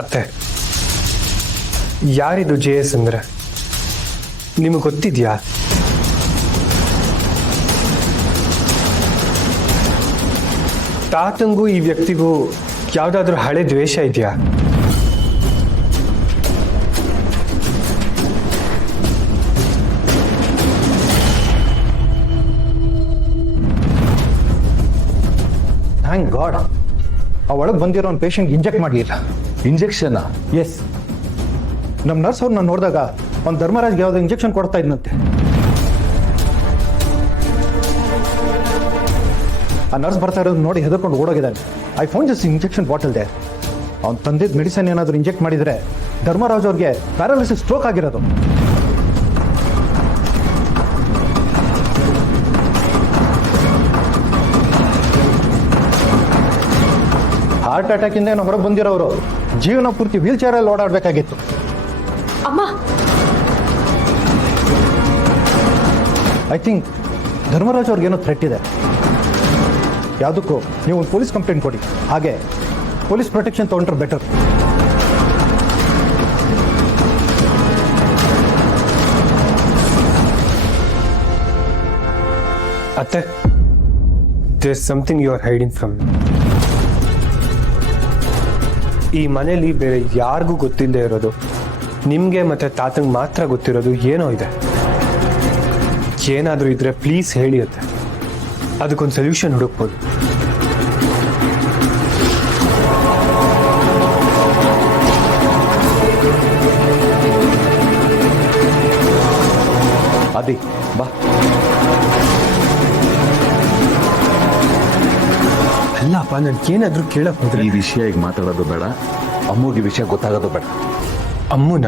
ಅತ್ತೆ, ಯಾರಿದು JS ಅಂದ್ರೆ ನಿಮಗೆ ಗೊತ್ತಿದ್ಯಾ? ತಾತಂಗೂ ಈ ವ್ಯಕ್ತಿಗೂ ಯಾವುದಾದ್ರೂ ಹಳೆ ದ್ವೇಷ ಇದೆಯಾ? ಥ್ಯಾಂಕ್ ಗಾಡ್ ಆ ಒಳಗೆ ಬಂದಿರೋ ಒಂದು ಪೇಷಂಟ್ ಇಂಜೆಕ್ಟ್ ಮಾಡಲಿಲ್ಲ. ಇಂಜೆಕ್ಷನ್? ಎಸ್, ನಮ್ಮ ನರ್ಸ್ ಅವ್ರನ್ನ ನೋಡಿದಾಗ ಒಂದು ಧರ್ಮರಾಜ್ಗೆ ಯಾವುದೋ ಇಂಜೆಕ್ಷನ್ ಕೊಡ್ತಾ ಇದ್ನಂತೆ. ಆ ನರ್ಸ್ ಬರ್ತಾ ಇರೋದು ನೋಡಿ ಹೆದರ್ಕೊಂಡು ಓಡೋಗಿದ್ದಾನೆ. I found this injection bottle ದೇ. ಅವ್ನು ತಂದಿದ್ದ ಮೆಡಿಸಿನ್ ಏನಾದರೂ ಇಂಜೆಕ್ಟ್ ಮಾಡಿದರೆ ಧರ್ಮರಾಜ್ ಅವ್ರಿಗೆ ಪ್ಯಾರಾಲಿಸಿಸ್ ಸ್ಟ್ರೋಕ್ ಆಗಿರೋದು. ಹಾರ್ಟ್ ಅಟ್ಯಾಕಿಂದ ಏನೋ ಹೊರಗೆ ಬಂದಿರೋರು ಜೀವನ ಪೂರ್ತಿ ವೀಲ್ ಚೇರಲ್ಲಿ ಓಡಾಡಬೇಕಾಗಿತ್ತು. ಅಮ್ಮ, ಐ ಥಿಂಕ್ ಧರ್ಮರಾಜ್ ಅವ್ರಿಗೇನೋ ಥ್ರೆಟ್ ಇದೆ. ಯಾವುದಕ್ಕೂ ನೀವು ಒಂದು ಪೊಲೀಸ್ ಕಂಪ್ಲೇಂಟ್ ಕೊಡಿ. ಹಾಗೆ ಪೊಲೀಸ್ ಪ್ರೊಟೆಕ್ಷನ್ ತೊಗೊಂಡ್ರೆ ಬೆಟರ್. ಅತ್ತೆ, there's something you are hiding from me. ಈ ಮನೇಲಿ ಬೇರೆ ಯಾರಿಗೂ ಗೊತ್ತಿಲ್ಲದೆ ಇರೋದು, ನಿಮಗೆ ಮತ್ತೆ ತಾತಂಗೆ ಮಾತ್ರ ಗೊತ್ತಿರೋದು ಏನೋ ಇದೆ. ಏನಾದರೂ ಇದ್ರೆ ಪ್ಲೀಸ್ ಹೇಳಿ ಅತ್ತೆ, ಅದಕ್ಕೊಂದು ಸೊಲ್ಯೂಷನ್ ಹುಡುಕ್ಬೋದು. ಅದಿ ಬಾ. ಅಲ್ಲಪ್ಪ, ನನ್ಗೇನಾದ್ರೂ ಕೇಳಕ್ ಹೋದ್ರೆ ಈ ವಿಷಯ ಈಗ ಮಾತಾಡೋದು ಬೇಡ. ಅಮ್ಮಗೆ ವಿಷಯ ಗೊತ್ತಾಗೋದು ಬೇಡ. ಅಮ್ಮನ